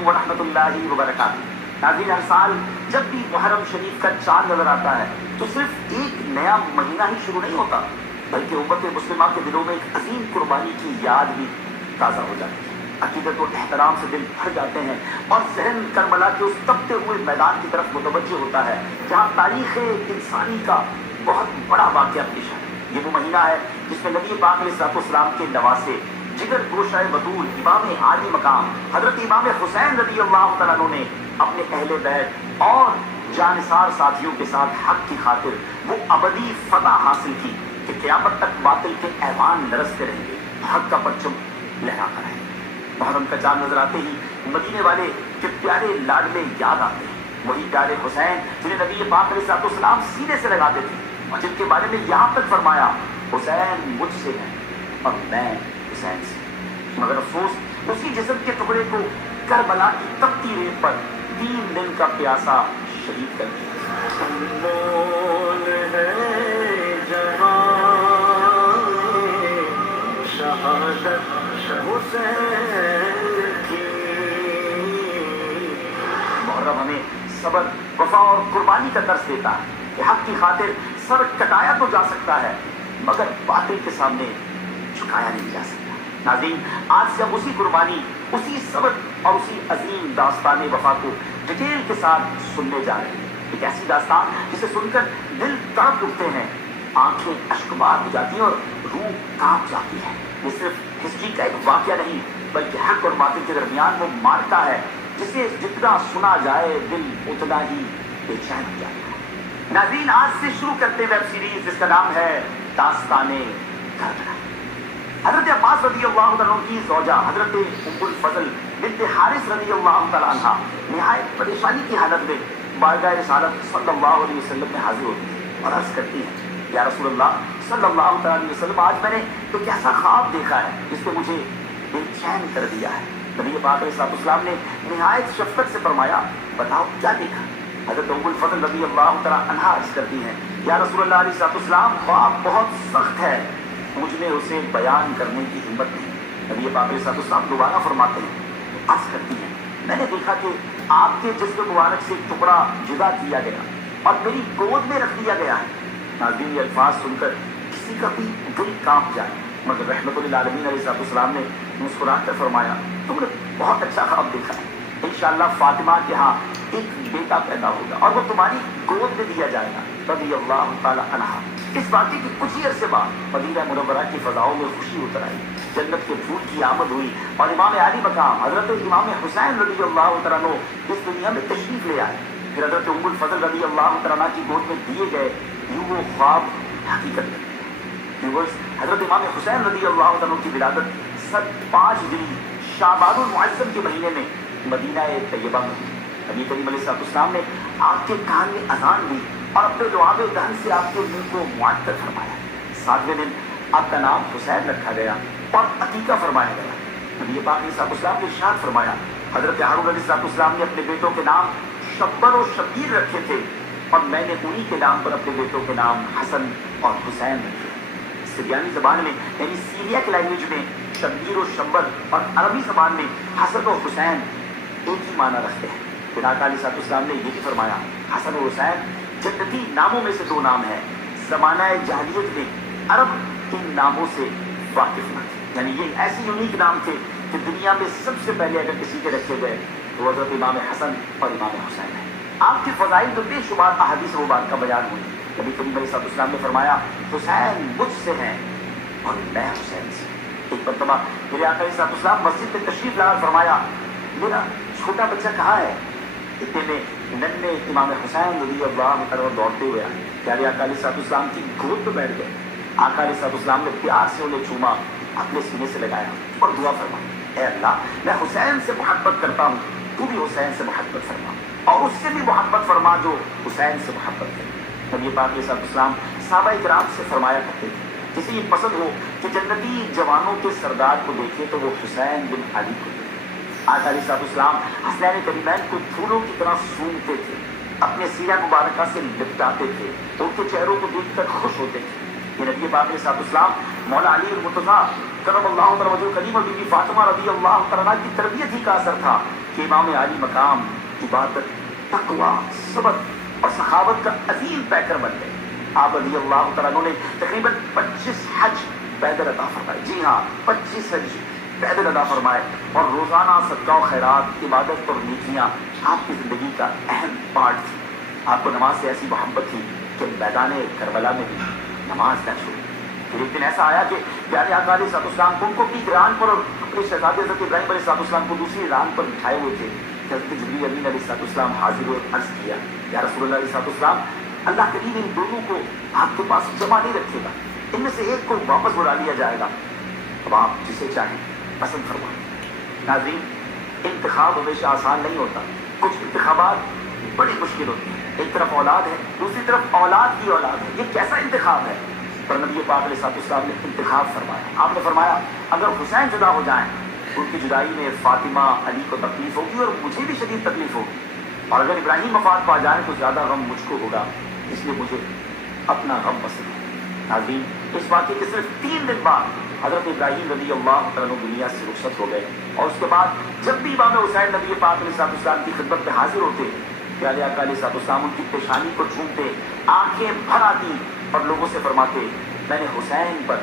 علیکم ورحمۃ اللہ وبرکاتہ۔ ناظرین، ہر سال جب بھی محرم شریف کا چاند نظر آتا ہے تو صرف ایک نیا مہینہ ہی شروع نہیں ہوتا، بلکہ امت مسلمہ کے دلوں میں ایک عظیم قربانی کی یاد بھی تازہ ہو جاتی ہے۔ عقیدت و احترام سے دل بھر جاتے ہیں اور ذہن کربلا کے اس تپتے ہوئے میدان کی طرف متوجہ ہوتا ہے جہاں تاریخ انسانی کا بہت بڑا واقعہ پیش ہے۔ یہ وہ مہینہ ہے جس میں نبی پاک علیہ السلام کے نواسے، جگر گوشہ بطول، امام عالی مقام حضرت امام حسین رضی اللہ تعالیٰ عنہ نے اپنے اہل بیت اور جانثار ساتھیوں کے ساتھ حق کی خاطر وہ ابدی فتح حاصل کی کہ قیامت تک باطل کے ایوان لرزتے رہیں گے، حق کا پرچم لہراتا رہے گا۔ محرم کا چاند نظر آتے ہی مدینے والے کے پیارے لاڈلے یاد آتے ہیں، وہی پیارے حسین جنہیں نبی پاک علیہ السلام سینے سے لگاتے تھے اور جن کے بارے میں یہاں تک فرمایا حسین مجھ سے ہے اور میں حسین سے۔ مگر افسوس اسی جسم کے ٹکڑے کو کربلا کی تپتی ریت پر 3 دن کا پیاسا شہید کر دیا۔ انمول ہے جہاں شہادت حسین کی۔ محرم ہمیں صبر، وفا اور قربانی کا درس دیتا ہے کہ حق کی خاطر سر کٹایا تو جا سکتا ہے مگر باطل کے سامنے جھکایا نہیں جا سکتا۔ ناظرین، آج سے ہم اسی قربانی، اسی صبر اور اسی عظیم داستان وفا کو ڈیٹیل کے ساتھ سننے جا رہے ہیں۔ ایک ایسی داستان جسے سن کر دل تڑپ اٹھتے ہیں، آنکھیں اشکبار ہو جاتی ہیں اور روح کانپ جاتی ہے۔ یہ صرف ہسٹری کا ایک واقعہ نہیں بلکہ حق اور باطل کے درمیان وہ معرکہ ہے جسے جتنا سنا جائے دل اتنا ہی بے چین ہو جاتا ہے۔ ناظرین، آج سے شروع کرتے ہیں ویب سیریز جس کا نام ہے داستان کربلا۔ حضرت عباس رضی اللہ تعالیٰ عنہ کی زوجہ حضرت ام الفضل بنت حارث رضی اللہ تعالیٰ عنہ نہایت پریشانی کی حالت میں بارگاہ رسالت صلی اللہ علیہ وسلم میں حاضر ہوتی ہیں اور عرض کرتی ہیں، یا رسول اللہ صلی اللہ تعالیٰ علیہ وسلم، آج میں نے ایک ایسا خواب دیکھا ہے جس نے مجھے بے چین کر دیا ہے۔ نبی پاک علیہ السلام نے نہایت شفقت سے فرمایا، بتاؤ کیا دیکھا؟ حضرت ام الفضل رضی اللہ تعالیٰ عنہ عرض کرتی ہیں، یا رسول اللہ علیہ السلام، خواب بہت سخت ہے، مجھ میں اسے بیان کرنے کی ہمت نہیں۔ نبی پاک علیہ السلام دوبارہ فرماتے ہیں، عرض کرتی ہیں، میں نے دیکھا کہ آپ کے جسم مبارک سے ایک ٹکڑا جدا کیا گیا اور میری گود میں رکھ دیا گیا ہے۔ ناظرین، یہ الفاظ سن کر کسی کا بھی دل کانپ جائے، مگر رحمت للعالمین علیہ السلام نے مسکرا کر فرمایا، تم نے بہت اچھا خواب دیکھا ہے، انشاءاللہ فاطمہ کے ہاں ایک بیٹا پیدا ہوگا اور وہ تمہاری گود میں دیا جائے گا رضی اللہ تعالی عنہ۔ اس واقعے کی کچھ ہی عرصے بعد مدینہ منورہ کی فضاؤں میں خوشی اتر آئی، جنت کے پھول کی آمد ہوئی اور امام عالی مقام حضرت امام حسین رضی اللہ تعالیٰ عنہ اس دنیا میں تشریف لے آئے۔ پھر حضرت ام الفضل رضی اللہ تعالیٰ عنہ کی گود میں دیے گئے، یوں وہ خواب حقیقت میں۔ حضرت امام حسین رضی اللہ عنہ کی ولادت 5 ہجری شعبان المعظم کے مہینے میں مدینہ طیبہ میں ہوئی۔ نبی کریم علیہ السلام نے آپ کے کان میں اذان دی اور اپنے لعاب دہن سے آپ کے منہ کو معطر فرمایا۔ 7ویں دن آپ کا نام حسین رکھا گیا اور عقیقہ فرمایا گیا۔ نبی پاک علیہ السلام نے ارشاد فرمایا، حضرت ہارون علیہ السلام نے اپنے بیٹوں کے نام شبر اور شبیر رکھے تھے اور میں نے انہی کے نام پر اپنے بیٹوں کے نام حسن اور حسین رکھے۔ سریانی زبان میں یعنی سیریا کی لینگویج میں شبیر و شبر اور عربی زبان میں حسن و حسین ایک ہی معنی رکھتے ہیں۔ پھر آقا علیہ السلام نے یہ بھی فرمایا، حسن و حسین جنتی ناموں میں سے 2 نام ہیں۔ زمانہ جاہلیت میں عرب ان ناموں سے واقف نہ تھے، یعنی یہ ایسے یونیک نام تھے کہ دنیا میں سب سے پہلے اگر کسی کے رکھے گئے تو حضرت امام حسن اور امام حسین ہیں۔ آپ کی فضائل میں بے شمار احادیث مبارکہ بیان ہوئی۔ نبی کریم علیہ السلام نے فرمایا، حسین مجھ سے ہیں اور میں حسین سے۔ ایک مرتبہ میرے آقا علیہ السلام مسجد میں تشریف لا کر فرمایا، میرا چھوٹا بچہ کہاں ہے؟ اتنے میں ننھے امام حسین رضی اللہ عنہ دوڑتے ہوئے آئے، پیارے آقا علیہ السلام کی گود پہ بیٹھ گئے۔ آقا علیہ السلام نے پیار سے انہیں چوما، اپنے سینے سے لگایا اور دعا فرمائی، اے اللہ، میں حسین سے محبت کرتا ہوں، تو بھی حسین سے محبت فرما اور اس سے بھی محبت فرما جو حسین سے محبت کرے۔ نبی پاک علیہ السلام صحابہ کرام سے فرمایا کرتے تھے، کسی یہ پسند ہو کہ جنتی جوانوں کے سردار کو دیکھے تو وہ حسین بن علی کو دیکھے۔ آقا علیہ السلام حسنین کریمین کو پھولوں کی طرح سونگتے تھے، اپنے سیرہ مبارکہ سے لپٹاتے تھے تو ان کے چہروں کو دیکھ کر خوش ہوتے تھے۔ یہ نبی پاک علیہ السلام مولا علی المرتضیٰ کرم اللہ تعالیٰ وجہ کریم اور بی بی فاطمہ رضی اللہ تعالیٰ کی تربیت ہی کا اثر تھا کہ کہ امام عالی مقام عبادت، تقوی، صبر اور سخاوت کا عظیم پیکر بن گئے۔ آپ رضی اللہ تعالیٰ عنہ نے تقریباً 25 حج پیدل عطا فرمائے، جی ہاں 25 حج پیدل عطا فرمائے، اور روزانہ صدقہ و خیرات، عبادت اور نیکیاں آپ کی زندگی کا اہم پارٹ تھی۔ آپ کو نماز سے ایسی محبت تھی کہ میدان کربلا میں بھی نماز نہ چھوڑی۔ پھر ایک دن ایسا آیا کہ پیارے آقا علیہ السلام کو ان کو ایک ران پر اور اپنے شہزادے حضرت ابراہیم علیہ السلام کو دوسری ران پر بٹھائے ہوئے تھے کہ حضرت جبریل امین علیہ السلام حاضر ہوئے، عرض کیا یا رسول اللہ علیہ السلام، اللہ کریم ان دونوں کو آپ کے پاس جمع نہیں رکھے گا، ان میں سے ایک کو واپس بلا لیا جائے گا، اب آپ جسے چاہیں پسند فرمائیں۔ ناظرین، انتخاب ہمیشہ آسان نہیں ہوتا، کچھ انتخابات بڑی مشکل ہوتی ہیں۔ ایک طرف اولاد ہے، دوسری طرف اولاد کی اولاد ہے، یہ کیسا انتخاب ہے؟ پر نبی پاک علیہ السلام نے انتخاب فرمایا۔ آپ نے فرمایا اگر حسین جدا ہو جائیں ان کی جدائی میں فاطمہ علی کو تکلیف ہوگی اور مجھے بھی شدید تکلیف ہوگی، اور اگر ابراہیم وفات پا جائیں تو زیادہ غم مجھ کو ہوگا، اس لیے مجھے اپنا غم پسند ہے۔ ناظرین، اس واقعے کے صرف 3 دن بعد حضرت ابراہیم رضی اللہ عنہ دنیا سے رخصت ہو گئے، اور اس کے بعد جب بھی امام حسین نبی پاک علیہ السلام کی خدمت میں حاضر ہوتے، پیارے آقا علیہ السلام ان کی پیشانی کو چومتے، آنکھیں بھر آتی اور لوگوں سے فرماتے میں نے حسین پر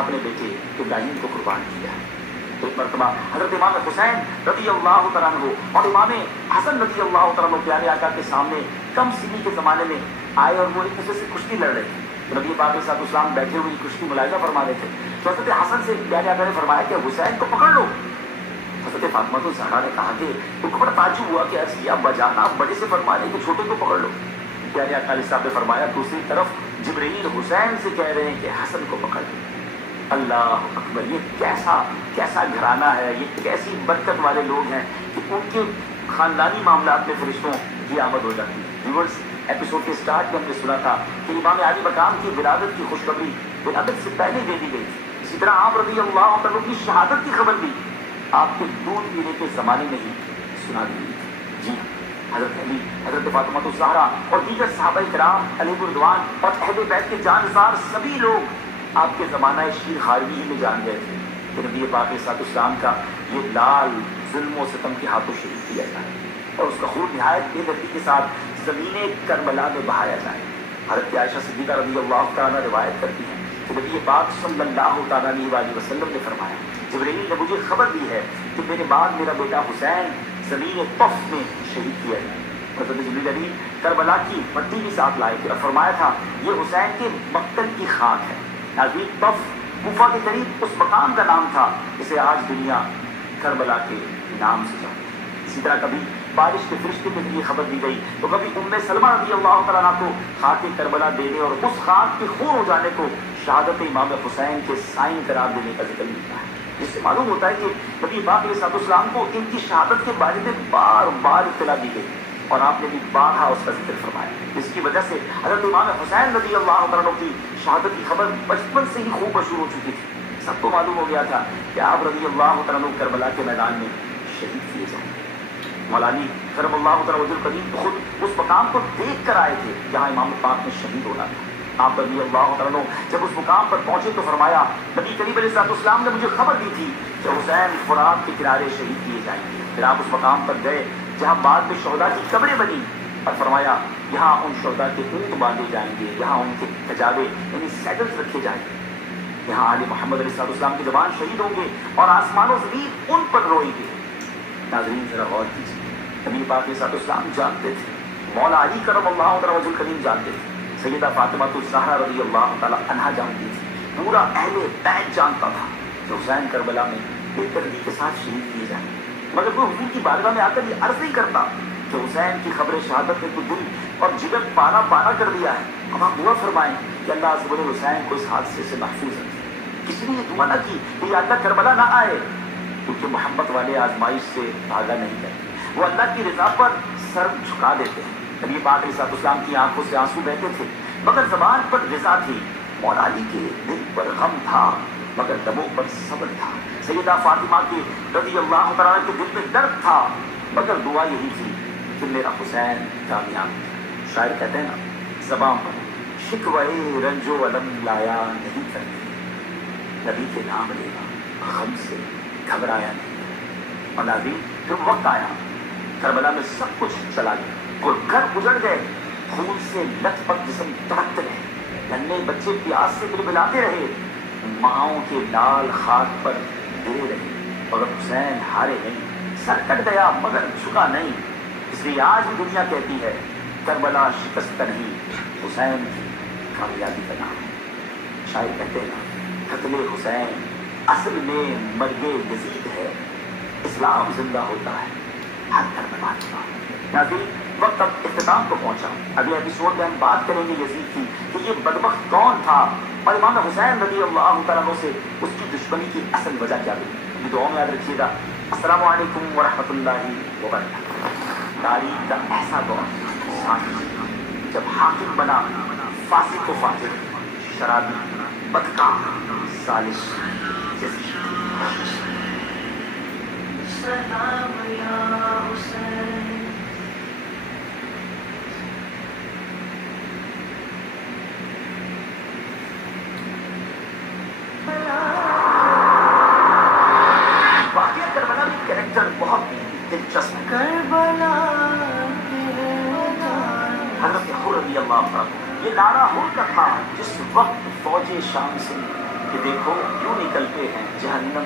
اپنے بیٹے ابراہیم کو قربان کیا ہے۔ ایک مرتبہ حضرت امام حسین رضی اللہ تعالیٰ عنہ اور امام حسن رضی اللہ تعالیٰ عنہ پیارے آقا کے سامنے کم سنی کے زمانے میں آئے اور وہ ایک دوسرے سے کشتی لڑ رہے تھے۔ تو نبی پاک علیہ السلام بیٹھے ہوئے کشتی ملاحظہ فرما رہے تھے، تو حضرت حسن سے پیارے آقا نے فرمایا کہ حسین کو پکڑ لو۔ حضرت فاطمہ الزہرا نے کہا کہ ان کو بڑا تعجب ہوا کہ عرض کیا ابا جان آپ بڑے سے فرما رہے ہیں کہ چھوٹے کو پکڑ لو۔ پیارے آقا علیہ السلام نے فرمایا دوسری طرف جبرائیل حسین سے کہہ رہے ہیں کہ حسن کو پکڑ لو۔ اللہ اکبر، یہ کیسا گھرانہ ہے، یہ کیسی برکت والے لوگ ہیں کہ ان کے خاندانی معاملات میں فرشتوں کی آمد ہو جاتی ہے۔ ویورز، ایپیسوڈ کے سٹارٹ میں ہم نے سنا تھا کہ امام علی مقام کی ولادت کی خوشخبری ولادت سے پہلے دے دی گئی تھی۔ اسی طرح آپ رضی اللہ عنہ کی شہادت کی خبر بھی آپ کے دودھ پینے کے زمانے میں ہی سنا دی گئی تھی۔ جی حضرت علی، حضرت فاطمہ الزہرا اور دیگر صحابہ کرام علیہ الرضوان اور اہل بیت کے جانسار سبھی لوگ آپ کے زمانہ شیر خارجی میں جان گئے تھے کہ نبی پاک علیہ السلام کا یہ لال ظلم و ستم کے ہاتھوں شہید کیا جائے اور اس کا خون نہایت بے دردی کے ساتھ زمین کربلا میں بہایا جائے۔ حضرت عائشہ صدیقہ رضی اللہ تعالیٰ روایت کرتی ہیں کہ نبی پاک صلی اللہ تعالیٰ علیہ وسلم نے فرمایا جبرائیل نے مجھے خبر دی ہے کہ میرے بعد میرا بیٹا حسین زمین طف میں شہید کیا جائے۔ حضرت جبریل علی کربلا کی مٹی بھی ساتھ لائے تھے اور فرمایا تھا یہ حسین کے مقتل کی خاک ہے۔ ناظرین، طف کوفہ کے قریب اس مقام کا نام تھا جسے آج دنیا کربلا کے نام سے جانتی ہے۔ اسی طرح کبھی بارش کے فرشتے کے لیے خبر دی گئی تو کبھی ام سلمہ رضی اللہ تعالیٰ عنہ کو خاک کربلا دینے اور اس خاک کے خون ہو جانے کو شہادت امام حسین کے سائن قرار دینے کا ذکر ملتا ہے، جس سے معلوم ہوتا ہے کہ نبی پاک علیہ السلام کو ان کی شہادت کے بارے میں بار بار اطلاع دی گئی اور آپ نے بھی بارہا اس کا ذکر فرمایا، جس کی وجہ سے حضرت امام حسین رضی اللہ عنہ کی شہادت کی خبر بچپن سے ہی خوب مشہور ہو چکی تھی۔ سب کو معلوم ہو گیا تھا کہ آپ رضی اللہ عنہ کربلا کے میدان میں شہید کیے جائیں گے۔ مولانا کرم اللہ تعالیٰ وجہ الکریم خود اس مقام کو دیکھ کر آئے تھے جہاں امام پاک نے شہید ہونا تھا۔ آپ رضی اللہ عنہ جب اس مقام پر پہنچے تو فرمایا نبی کریم علیہ السلام نے مجھے خبر دی تھی کہ حسین فرات کے کنارے شہید کیے جائیں گے۔ پھر آپ اس مقام پر گئے جہاں بعد میں شہداء کی قبریں بنی اور فرمایا یہاں ان شہداء کے اونٹ باندھے جائیں گے، یہاں ان کے کجاوے یعنی سیڈلز رکھے جائیں گے، یہاں آل محمد علیہ السلام کے جوان شہید ہوں گے اور آسمان و زمین ان پر روئیں گے۔ ناظرین ذرا غور کیجیے، نبی پاک علیہ السلام جانتے تھے، مولا علی کرم اللہ تعالیٰ وجہ الکریم جانتے تھے، سیدہ فاطمہ الزہرا رضی اللہ تعالیٰ عنہا جانتی تھی، پورا اہل بیت جانتا تھا کہ حسین کربلا میں بے دردی کے ساتھ شہید کیے جائیں گے، مگر وہ حضور کی بارگاہ میں آ کر یہ عرض نہیں کرتا کہ حسین کی خبر شہادت نے تو دل اور جگر پانا پانا کر دیا ہے، اب آپ دعا فرمائیں کہ اللہ عز و جل حسین کو اس حادثے سے محفوظ رکھے۔ کسی نے یہ دعا نہ کی کہ یا اللہ کربلا نہ آئے، کیونکہ محبت والے آزمائش سے بھاگا نہیں کرتے، وہ اللہ کی رضا پر سر جھکا دیتے ہیں۔ نبی پاک علیہ السلام کی آنکھوں سے آنسو بہتے تھے مگر زبان پر رضا تھی، مولا علی کے دل پر غم تھا مگر لبوں پر صبر تھا، سیدہ فاطمہ کی رضی اللہ تعالیٰ کے دل میں درد تھا مگر دعا یہی تھی کہ میرا حسین کامیاب۔ شاعر کہتے ہیں نا، زبان پر شکوے رنج و علم لایا نہیں کرتی، نبی کے نام لینا غم سے گھبرایا نہیں۔ اور نبی پھر وقت آیا کربلا میں سب کچھ چلا گیا، اور گھر اجڑ گئے، خون سے لت پت جسم تڑپتے رہے، ننھے بچے پیاس سے بلبلاتے رہے، ماؤں کے لال خاک پر گرے رہے، مگر حسین ہارے نہیں، سر کٹ گیا مگر جھکا نہیں۔ اس لیے آج بھی دنیا کہتی ہے کربلا شکست کا نہیں، حسین کی کامیابی کا نام ہے۔ شاعر کہتے ہیں قتل حسین اصل میں مرگ یزید ہے، اسلام زندہ ہوتا ہے ہر کربلا کے بعد۔ ناظرین، وقت اب اختتام کو پہنچا، اگلے ایپیسوڈ میں ہم بات کریں گے یزید کی کہ یہ بدبخت کون تھا، اور امام حسین رضی اللہ تعالیٰ عنہ سے اس کی دشمنی کی اصل وجہ کیا تھی۔ یہ دعا میں یاد رکھیے گا۔ السلام علیکم ورحمۃ اللہ وبرکاتہ۔ تاریخ کا ایسا دور جب حاکم بنا فاسق و فاجر، شرابی، بدکام، سالش، سلام یا حسین۔ واقعہ کربلا میں کریکٹر بہت دلچسپ ہے۔ کربلا حضرت حر رضی اللہ عنہ، یہ نعرہ حر کا تھا جس وقت فوج شام سے کہ دیکھو کیوں نکلتے ہیں جہنم